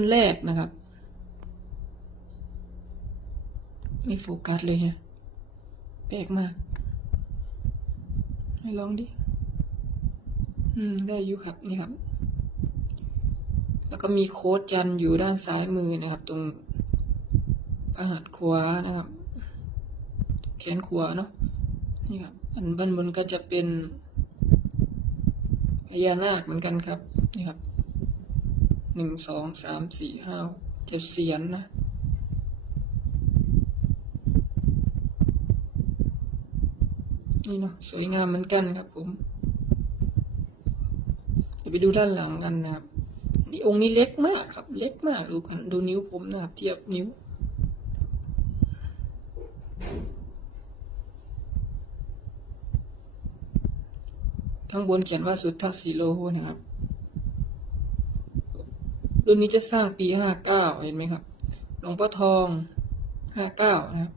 นแรกนะครับ ไม่โฟกัสเลยฮะแปลกมาก ให้ลองดิ อืม ได้อยู่ครับ นี่ครับ แล้วก็มีโค้ดยันอยู่ด้านซ้ายมือนะครับ ตรงประหัตขวานะครับ แขนขวาเนาะ นี่ครับ อันบนบนก็จะเป็นพญานาคเหมือนกันครับ นี่ครับ หนึ่งสองสามสี่ห้าเจ็ดเสียนนะนี่เนาะสวยงามเหมือนกันครับผมเดี๋ยวไปดูด้านหลังกันนะครับนนี่องค์นี้เล็กมากครับ เล็กมากดูกันดูนิ้วผมนะครับ เทียบนิ้ว ข้างบนเขียนว่าสุทธสีโลนะครับ รุ่นนี้จะสร้างปีห้าเก้าเห็นไหมครับ หลวงพ่อทองห้าเก้านะครับ